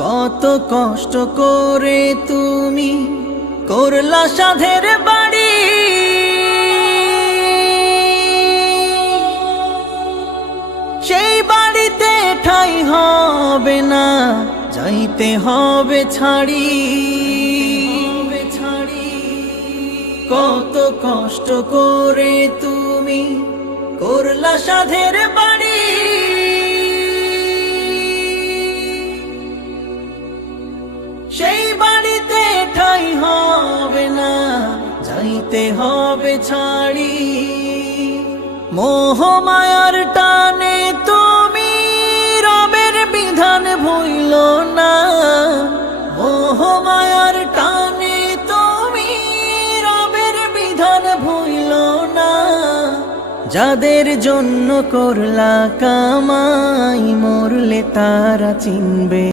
কত কষ্ট করে তুমি করলা সাধের বাড়ি, সেই বাড়িতে ঠাঁই হবে না, যাইতে হবে ছাড়ি। কত কষ্ট করে তুমি করলা সাধের বাড়ি, সেই বাড়িতে ঠাঁই হবে না, যাইতে হবে ছাড়ি। মোহ মায়ার টানে তুমি রবের বিধান ভুইল না, মোহ মায়ার টানে তুমি রবের বিধান ভুইল না। যাদের জন্য করলা কামাই, মরলে তারা চিনবে।